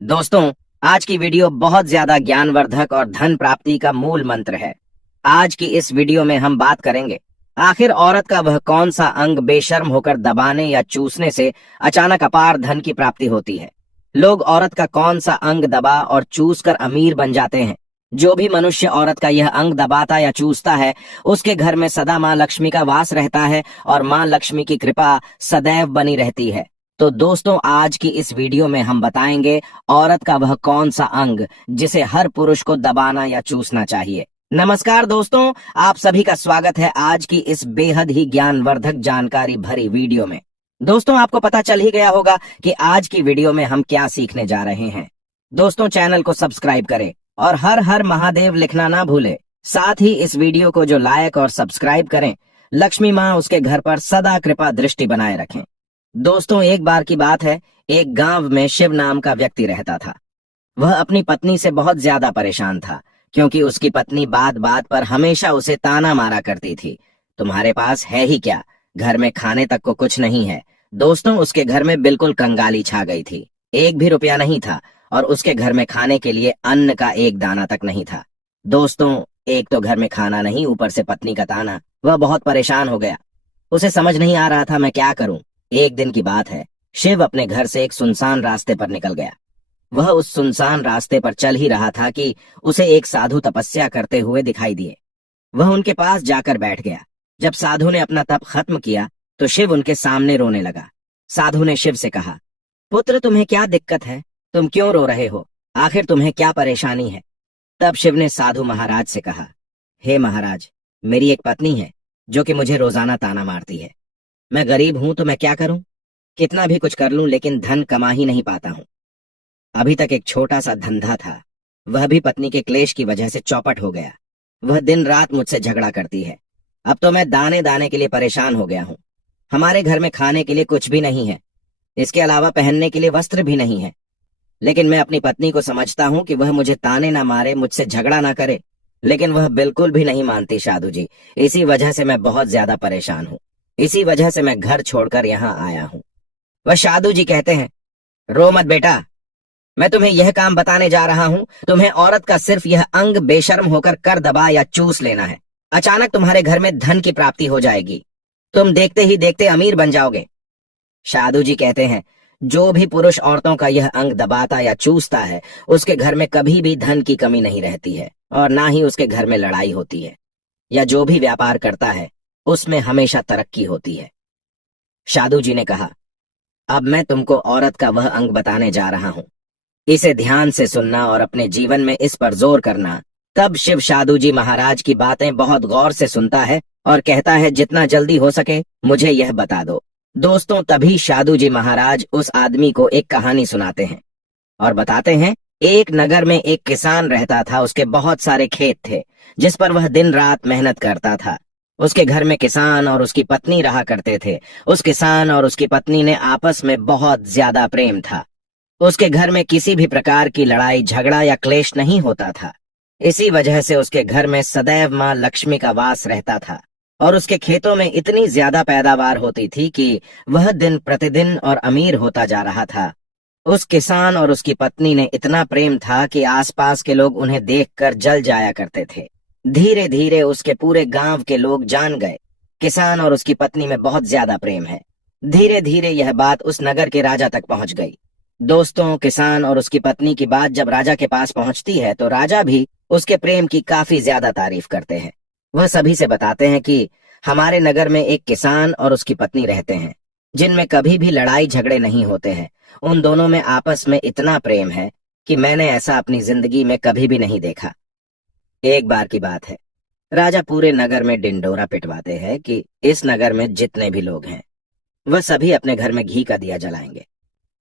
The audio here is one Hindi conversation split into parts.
दोस्तों, आज की वीडियो बहुत ज्यादा ज्ञानवर्धक और धन प्राप्ति का मूल मंत्र है। आज की इस वीडियो में हम बात करेंगे आखिर औरत का वह कौन सा अंग बेशर्म होकर दबाने या चूसने से अचानक अपार धन की प्राप्ति होती है। लोग औरत का कौन सा अंग दबा और चूस कर अमीर बन जाते हैं। जो भी मनुष्य औरत का यह अंग दबाता या चूसता है, उसके घर में सदा माँ लक्ष्मी का वास रहता है और माँ लक्ष्मी की कृपा सदैव बनी रहती है। तो दोस्तों, आज की इस वीडियो में हम बताएंगे औरत का वह कौन सा अंग जिसे हर पुरुष को दबाना या चूसना चाहिए। नमस्कार दोस्तों, आप सभी का स्वागत है आज की इस बेहद ही ज्ञानवर्धक जानकारी भरी वीडियो में। दोस्तों, आपको पता चल ही गया होगा कि आज की वीडियो में हम क्या सीखने जा रहे हैं। दोस्तों, चैनल को सब्सक्राइब करें और हर हर महादेव लिखना ना भूले। साथ ही इस वीडियो को जो लाइक और सब्सक्राइब करें, लक्ष्मी माँ उसके घर पर सदा कृपा दृष्टि बनाए रखें। दोस्तों, एक बार की बात है, एक गांव में शिव नाम का व्यक्ति रहता था। वह अपनी पत्नी से बहुत ज्यादा परेशान था, क्योंकि उसकी पत्नी बात बात पर हमेशा उसे ताना मारा करती थी। तुम्हारे पास है ही क्या, घर में खाने तक को कुछ नहीं है। दोस्तों, उसके घर में बिल्कुल कंगाली छा गई थी। एक भी रुपया नहीं था और उसके घर में खाने के लिए अन्न का एक दाना तक नहीं था। दोस्तों, एक तो घर में खाना नहीं, ऊपर से पत्नी का ताना। वह बहुत परेशान हो गया। उसे समझ नहीं आ रहा था मैं क्या करूं। एक दिन की बात है, शिव अपने घर से एक सुनसान रास्ते पर निकल गया। वह उस सुनसान रास्ते पर चल ही रहा था कि उसे एक साधु तपस्या करते हुए दिखाई दिए। वह उनके पास जाकर बैठ गया। जब साधु ने अपना तप खत्म किया तो शिव उनके सामने रोने लगा। साधु ने शिव से कहा, पुत्र, तुम्हें क्या दिक्कत है? तुम क्यों रो रहे हो? आखिर तुम्हें क्या परेशानी है? तब शिव ने साधु महाराज से कहा, हे महाराज, मेरी एक पत्नी है जो कि मुझे रोजाना ताना मारती है। मैं गरीब हूं तो मैं क्या करूं? कितना भी कुछ कर लूं लेकिन धन कमा ही नहीं पाता हूं। अभी तक एक छोटा सा धंधा था, वह भी पत्नी के क्लेश की वजह से चौपट हो गया। वह दिन रात मुझसे झगड़ा करती है। अब तो मैं दाने दाने के लिए परेशान हो गया हूं। हमारे घर में खाने के लिए कुछ भी नहीं है, इसके अलावा पहनने के लिए वस्त्र भी नहीं है। लेकिन मैं अपनी पत्नी को समझता हूं कि वह मुझे ताने ना मारे, मुझसे झगड़ा ना करे, लेकिन वह बिल्कुल भी नहीं मानती साधु जी। इसी वजह से मैं बहुत ज्यादा परेशान हूं। इसी वजह से मैं घर छोड़कर यहाँ आया हूँ। वह साधु जी कहते हैं, रो मत बेटा, मैं तुम्हें यह काम बताने जा रहा हूँ। तुम्हें औरत का सिर्फ यह अंग बेशर्म होकर कर दबा या चूस लेना है। अचानक तुम्हारे घर में धन की प्राप्ति हो जाएगी। तुम देखते ही देखते अमीर बन जाओगे। साधु जी कहते हैं, जो भी पुरुष औरतों का यह अंग दबाता या चूसता है, उसके घर में कभी भी धन की कमी नहीं रहती है और ना ही उसके घर में लड़ाई होती है, या जो भी व्यापार करता है उसमें हमेशा तरक्की होती है। साधु जी ने कहा, अब मैं तुमको औरत का वह अंग बताने जा रहा हूं। इसे ध्यान से सुनना और अपने जीवन में इस पर जोर करना। तब शिव साधु जी महाराज की बातें बहुत गौर से सुनता है और कहता है, जितना जल्दी हो सके मुझे यह बता दो। दोस्तों, तभी साधु जी महाराज उस आदमी को एक कहानी सुनाते हैं और बताते हैं, एक नगर में एक किसान रहता था। उसके बहुत सारे खेत थे जिस पर वह दिन रात मेहनत करता था। उसके घर में किसान और उसकी पत्नी रहा करते थे। उस किसान और उसकी पत्नी ने आपस में बहुत ज्यादा प्रेम था। उसके घर में किसी भी प्रकार की लड़ाई झगड़ा या क्लेश नहीं होता था। इसी वजह से उसके घर में सदैव माँ लक्ष्मी का वास रहता था और उसके खेतों में इतनी ज्यादा पैदावार होती थी कि वह दिन प्रतिदिन और अमीर होता जा रहा था। उस किसान और उसकी पत्नी ने इतना प्रेम था कि आसपास के लोग उन्हें देखकर जल जाया करते थे। धीरे धीरे उसके पूरे गांव के लोग जान गए, किसान और उसकी पत्नी में बहुत ज्यादा प्रेम है। धीरे धीरे यह बात उस नगर के राजा तक पहुंच गई। दोस्तों, किसान और उसकी पत्नी की बात जब राजा के पास पहुंचती है तो राजा भी उसके प्रेम की काफी ज्यादा तारीफ करते हैं। वह सभी से बताते हैं कि हमारे नगर में एक किसान और उसकी पत्नी रहते हैं, जिनमें कभी भी लड़ाई झगड़े नहीं होते हैं। उन दोनों में आपस में इतना प्रेम है कि मैंने ऐसा अपनी जिंदगी में कभी भी नहीं देखा। एक बार की बात है, राजा पूरे नगर में डिंडोरा पिटवाते हैं कि इस नगर में जितने भी लोग हैं वह सभी अपने घर में घी का दिया जलाएंगे।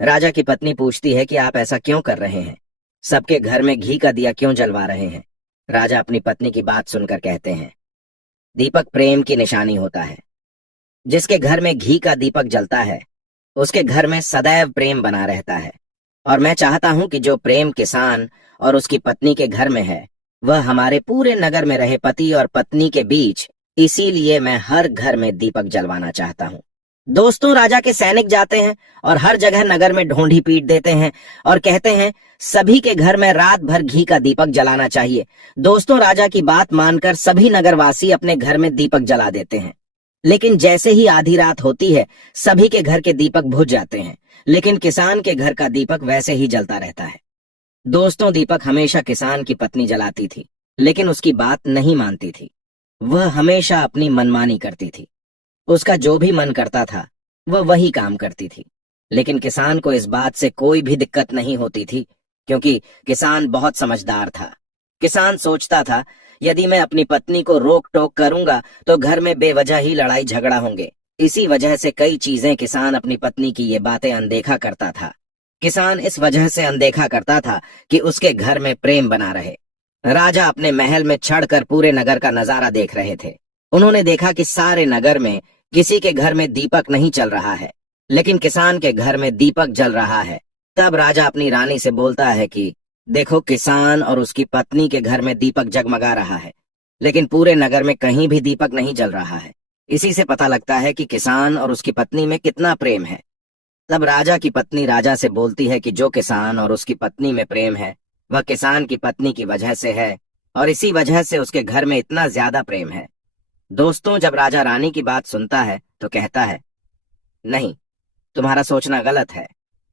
राजा की पत्नी पूछती है कि आप ऐसा क्यों कर रहे हैं? सबके घर में घी का दिया क्यों जलवा रहे हैं? राजा अपनी पत्नी की बात सुनकर कहते हैं, दीपक प्रेम की निशानी होता है। जिसके घर में घी का दीपक जलता है उसके घर में सदैव प्रेम बना रहता है। और मैं चाहता हूं कि जो प्रेम किसान और उसकी पत्नी के घर में है वह हमारे पूरे नगर में रहे, पति और पत्नी के बीच। इसीलिए मैं हर घर में दीपक जलवाना चाहता हूं। दोस्तों, राजा के सैनिक जाते हैं और हर जगह नगर में ढोंढी पीट देते हैं और कहते हैं सभी के घर में रात भर घी का दीपक जलाना चाहिए। दोस्तों, राजा की बात मानकर सभी नगरवासी अपने घर में दीपक जला देते हैं। लेकिन जैसे ही आधी रात होती है, सभी के घर के दीपक बुझ जाते हैं, लेकिन किसान के घर का दीपक वैसे ही जलता रहता है। दोस्तों, दीपक हमेशा किसान की पत्नी जलाती थी, लेकिन उसकी बात नहीं मानती थी। वह हमेशा अपनी मनमानी करती थी। उसका जो भी मन करता था वह वही काम करती थी। लेकिन किसान को इस बात से कोई भी दिक्कत नहीं होती थी, क्योंकि किसान बहुत समझदार था। किसान सोचता था, यदि मैं अपनी पत्नी को रोक टोक करूंगा तो घर में बेवजह ही लड़ाई झगड़ा होंगे। इसी वजह से कई चीजें किसान अपनी पत्नी की ये बातें अनदेखा करता था। किसान इस वजह से अनदेखा करता था कि उसके घर में प्रेम बना रहे। राजा अपने महल में चढ़कर पूरे नगर का नजारा देख रहे थे। उन्होंने देखा कि सारे नगर में किसी के घर में दीपक नहीं चल रहा है, लेकिन किसान के घर में दीपक जल रहा है। तब राजा अपनी रानी से बोलता है कि देखो, किसान और उसकी पत्नी के घर में दीपक जगमगा रहा है, लेकिन पूरे नगर में कहीं भी दीपक नहीं जल रहा है। इसी से पता लगता है कि किसान और उसकी पत्नी में कितना प्रेम है। तब राजा की पत्नी राजा से बोलती है कि जो किसान और उसकी पत्नी में प्रेम है वह किसान की पत्नी की वजह से है, और इसी वजह से उसके घर में इतना ज्यादा प्रेम है। दोस्तों, जब राजा रानी की बात सुनता है तो कहता है, नहीं, तुम्हारा सोचना गलत है।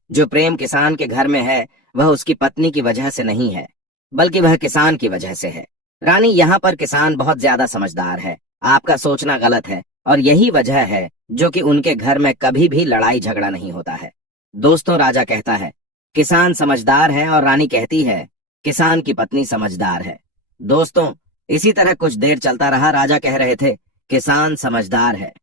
जो प्रेम किसान के घर में है वह उसकी पत्नी की वजह से नहीं है, बल्कि वह किसान की वजह से है। रानी, यहाँ पर किसान बहुत ज्यादा समझदार है। आपका सोचना गलत है, और यही वजह है जो कि उनके घर में कभी भी लड़ाई झगड़ा नहीं होता है। दोस्तों, राजा कहता है किसान समझदार है, और रानी कहती है किसान की पत्नी समझदार है। दोस्तों, इसी तरह कुछ देर चलता रहा। राजा कह रहे थे किसान समझदार है,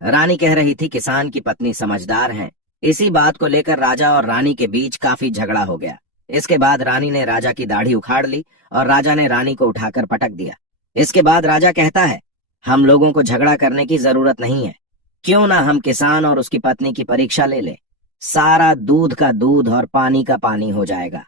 रानी कह रही थी किसान की पत्नी समझदार है। इसी बात को लेकर राजा और रानी के बीच काफी झगड़ा हो गया। इसके बाद रानी ने राजा की दाढ़ी उखाड़ ली और राजा ने रानी को उठाकर पटक दिया। इसके बाद राजा कहता है, हम लोगों को झगड़ा करने की जरूरत नहीं है, क्यों ना हम किसान और उसकी पत्नी की परीक्षा ले ले। सारा दूध का दूध और पानी का पानी हो जाएगा।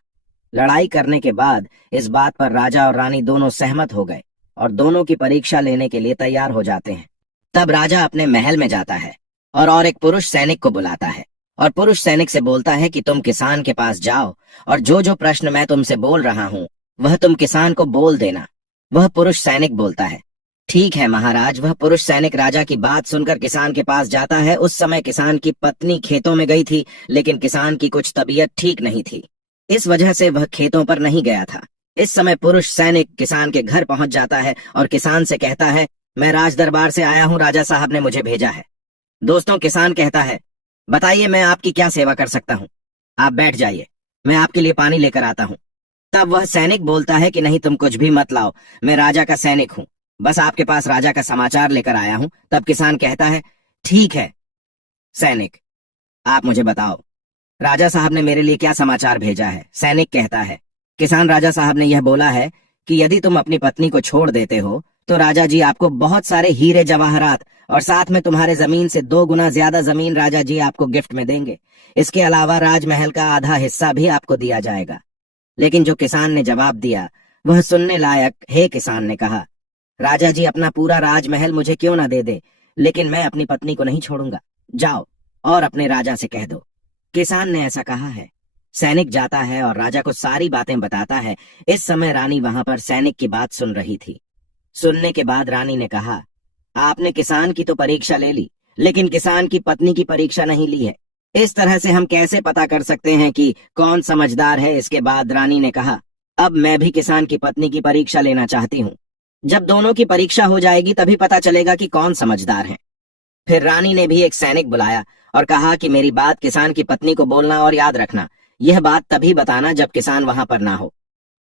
लड़ाई करने के बाद इस बात पर राजा और रानी दोनों सहमत हो गए और दोनों की परीक्षा लेने के लिए तैयार हो जाते हैं। तब राजा अपने महल में जाता है और एक पुरुष सैनिक को बुलाता है और पुरुष सैनिक से बोलता है कि तुम किसान के पास जाओ और जो जो प्रश्न मैं तुमसे बोल रहा हूँ वह तुम किसान को बोल देना। वह पुरुष सैनिक बोलता है, ठीक है महाराज। वह पुरुष सैनिक राजा की बात सुनकर किसान के पास जाता है। उस समय किसान की पत्नी खेतों में गई थी, लेकिन किसान की कुछ तबीयत ठीक नहीं थी, इस वजह से वह खेतों पर नहीं गया था। इस समय पुरुष सैनिक किसान के घर पहुंच जाता है और किसान से कहता है, मैं राज दरबार से आया हूं, राजा साहब ने मुझे भेजा है। दोस्तों, किसान कहता है, बताइए मैं आपकी क्या सेवा कर सकता हूं। आप बैठ जाइए, मैं आपके लिए पानी लेकर आता हूं। तब वह सैनिक बोलता है कि नहीं, तुम कुछ भी मत लाओ, मैं राजा का सैनिक हूं, बस आपके पास राजा का समाचार लेकर आया हूं। तब किसान कहता है, ठीक है सैनिक, आप मुझे बताओ राजा साहब ने मेरे लिए क्या समाचार भेजा है। सैनिक कहता है, किसान, राजा साहब ने यह बोला है कि यदि तुम अपनी पत्नी को छोड़ देते हो तो राजा जी आपको बहुत सारे हीरे जवाहरात और साथ में तुम्हारे जमीन से 2 गुना ज्यादा जमीन राजा जी आपको गिफ्ट में देंगे। इसके अलावा राजमहल का आधा हिस्सा भी आपको दिया जाएगा। लेकिन जो किसान ने जवाब दिया वह सुनने लायक। हे किसान ने कहा, राजा जी अपना पूरा राजमहल मुझे क्यों ना दे दे, लेकिन मैं अपनी पत्नी को नहीं छोड़ूंगा। जाओ और अपने राजा से कह दो। किसान ने ऐसा कहा है। सैनिक जाता है और राजा को सारी बातें बताता है। इस समय रानी वहां पर सैनिक की बात सुन रही थी। सुनने के बाद रानी ने कहा, आपने किसान की तो परीक्षा ले ली, लेकिन किसान की पत्नी की परीक्षा नहीं ली है। इस तरह से हम कैसे पता कर सकते हैं कि कौन समझदार है। इसके बाद रानी ने कहा, अब मैं भी किसान की पत्नी की परीक्षा लेना चाहती हूँ। जब दोनों की परीक्षा हो जाएगी तभी पता चलेगा कि कौन समझदार है। फिर रानी ने भी एक सैनिक बुलाया और कहा कि मेरी बात किसान की पत्नी को बोलना और याद रखना। यह बात तभी बताना जब किसान वहां पर ना हो।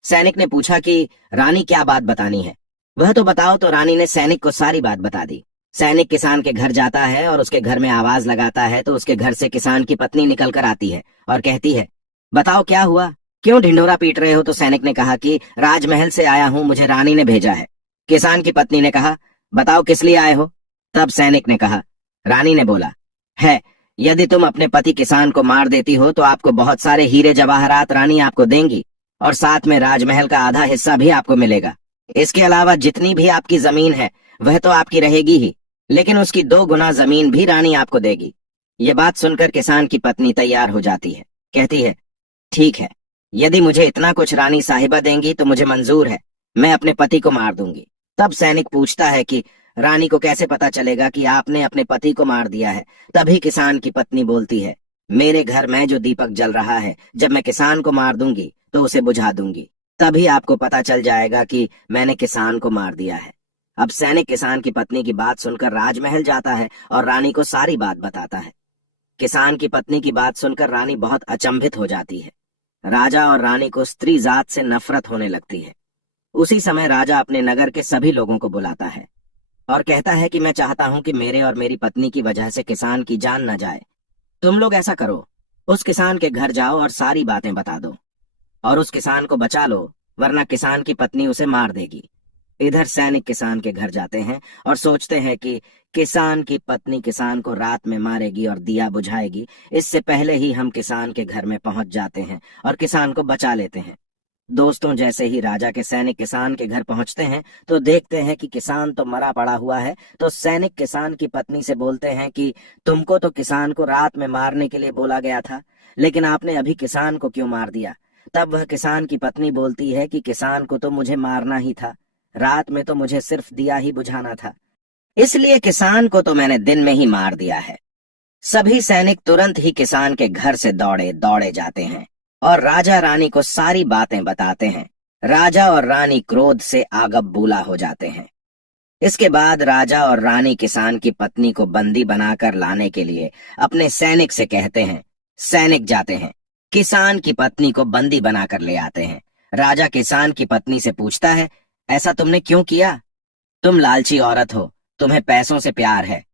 सैनिक ने पूछा कि रानी क्या बात बतानी है, वह तो बताओ। तो रानी ने सैनिक को सारी बात बता दी। सैनिक किसान के घर जाता है और उसके घर में आवाज लगाता है तो उसके घर से किसान की पत्नी निकल कर आती है और कहती है, बताओ क्या हुआ, क्यों ढिंढोरा पीट रहे हो। तो सैनिक ने कहा कि राजमहल से आया हूं, मुझे रानी ने भेजा है। किसान की पत्नी ने कहा, बताओ किस लिए आए हो। तब सैनिक ने कहा, रानी ने बोला है, यदि तुम अपने पति किसान को मार देती हो तो आपको बहुत सारे हीरे जवाहरात रानी आपको देंगी और साथ में राजमहल का आधा हिस्सा भी आपको मिलेगा। इसके अलावा जितनी भी आपकी जमीन है वह तो आपकी रहेगी ही, लेकिन उसकी 2 गुना जमीन भी रानी आपको देगी। ये बात सुनकर किसान की पत्नी तैयार हो जाती है। कहती है, ठीक है, यदि मुझे इतना कुछ रानी साहिबा देंगी तो मुझे मंजूर है, मैं अपने पति को मार दूंगी। तब सैनिक पूछता है कि रानी को कैसे पता चलेगा कि आपने अपने पति को मार दिया है। तभी किसान की पत्नी बोलती है, मेरे घर में जो दीपक जल रहा है, जब मैं किसान को मार दूंगी तो उसे बुझा दूंगी, तभी आपको पता चल जाएगा कि मैंने किसान को मार दिया है। अब सैनिक किसान की पत्नी की बात सुनकर राजमहल जाता है और रानी को सारी बात बताता है। किसान की पत्नी की बात सुनकर रानी बहुत अचंभित हो जाती है। राजा और रानी को स्त्री जात से नफरत होने लगती है। उसी समय राजा अपने नगर के सभी लोगों को बुलाता है और कहता है कि मैं चाहता हूं कि मेरे और मेरी पत्नी की वजह से किसान की जान न जाए। तुम लोग ऐसा करो, उस किसान के घर जाओ और सारी बातें बता दो और उस किसान को बचा लो, वरना किसान की पत्नी उसे मार देगी। इधर सैनिक किसान के घर जाते हैं और सोचते हैं कि किसान की पत्नी किसान को रात में मारेगी और दिया बुझाएगी। इससे पहले ही हम किसान के घर में पहुंच जाते हैं और किसान को बचा लेते हैं। दोस्तों, जैसे ही राजा के सैनिक किसान के घर पहुंचते हैं तो देखते हैं कि किसान तो मरा पड़ा हुआ है। तो सैनिक किसान की पत्नी से बोलते हैं कि तुमको तो किसान को रात में मारने के लिए बोला गया था, लेकिन आपने अभी किसान को क्यों मार दिया? तब वह किसान की पत्नी बोलती है कि किसान को तो मुझे मारना ही था, रात में तो मुझे सिर्फ दिया ही बुझाना था, इसलिए किसान को तो मैंने दिन में ही मार दिया है। सभी सैनिक तुरंत ही किसान के घर से दौड़े दौड़े जाते हैं और राजा रानी को सारी बातें बताते हैं। राजा और रानी क्रोध से आगबबूला हो जाते हैं। इसके बाद राजा और रानी किसान की पत्नी को बंदी बनाकर लाने के लिए अपने सैनिक से कहते हैं। सैनिक जाते हैं, किसान की पत्नी को बंदी बनाकर ले आते हैं। राजा किसान की पत्नी से पूछता है, ऐसा तुमने क्यों किया? तुम लालची औरत हो, तुम्हें पैसों से प्यार है।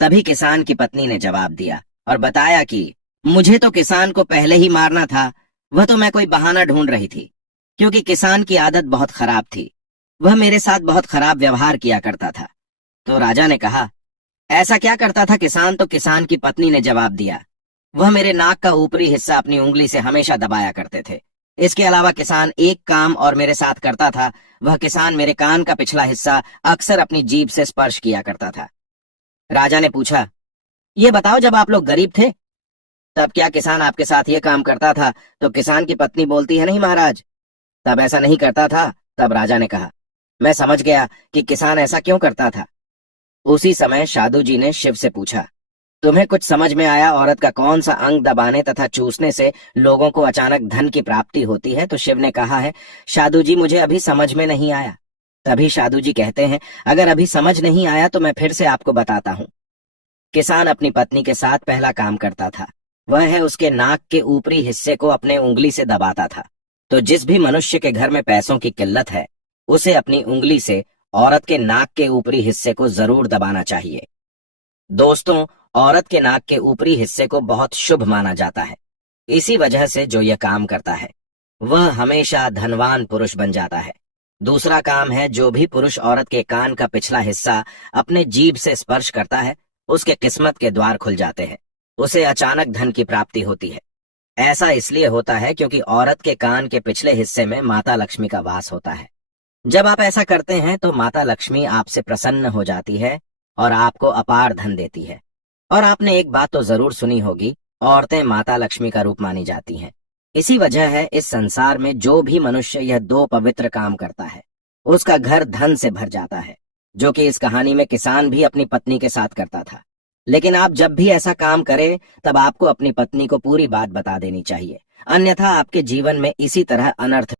तभी किसान की पत्नी ने जवाब दिया और बताया कि मुझे तो किसान को पहले ही मारना था, वह तो मैं कोई बहाना ढूंढ रही थी, क्योंकि किसान की आदत बहुत खराब थी, वह मेरे साथ बहुत खराब व्यवहार किया करता था। तो राजा ने कहा, ऐसा क्या करता था किसान? तो किसान की पत्नी ने जवाब दिया, वह मेरे नाक का ऊपरी हिस्सा अपनी उंगली से हमेशा दबाया करते थे। इसके अलावा किसान एक काम और मेरे साथ करता था, वह किसान मेरे कान का पिछला हिस्सा अक्सर अपनी जीभ से स्पर्श किया करता था। राजा ने पूछा, ये बताओ, जब आप लोग गरीब थे तब क्या किसान आपके साथ ये काम करता था? तो किसान की पत्नी बोलती है, नहीं महाराज, तब ऐसा नहीं करता था। तब राजा ने कहा, मैं समझ गया कि किसान ऐसा क्यों करता था। उसी समय साधु जी ने शिव से पूछा, तुम्हें कुछ समझ में आया औरत का कौन सा अंग दबाने तथा चूसने से लोगों को अचानक धन की प्राप्ति होती है? तो शिव ने कहा है, साधु जी, मुझे अभी समझ में नहीं आया। तभी साधु जी कहते हैं, अगर अभी समझ नहीं आया तो मैं फिर से आपको बताता हूँ। किसान अपनी पत्नी के साथ पहला काम करता था, वह है उसके नाक के ऊपरी हिस्से को अपने उंगली से दबाता था। तो जिस भी मनुष्य के घर में पैसों की किल्लत है, उसे अपनी उंगली से औरत के नाक के ऊपरी हिस्से को जरूर दबाना चाहिए। दोस्तों, औरत के नाक के ऊपरी हिस्से को बहुत शुभ माना जाता है। इसी वजह से जो यह काम करता है वह हमेशा धनवान पुरुष बन जाता है। दूसरा काम है, जो भी पुरुष औरत के कान का पिछला हिस्सा अपने जीभ से स्पर्श करता है, उसके किस्मत के द्वार खुल जाते हैं, उसे अचानक धन की प्राप्ति होती है। ऐसा इसलिए होता है क्योंकि औरत के कान के पिछले हिस्से में माता लक्ष्मी का वास होता है। जब आप ऐसा करते हैं तो माता लक्ष्मी आपसे प्रसन्न हो जाती है और आपको अपार धन देती है। और आपने एक बात तो जरूर सुनी होगी, औरतें माता लक्ष्मी का रूप मानी जाती हैं। इसी वजह है इस संसार में जो भी मनुष्य यह दो पवित्र काम करता है, उसका घर धन से भर जाता है, जो कि इस कहानी में किसान भी अपनी पत्नी के साथ करता था। लेकिन आप जब भी ऐसा काम करें तब आपको अपनी पत्नी को पूरी बात बता देनी चाहिए, अन्यथा आपके जीवन में इसी तरह अनर्थ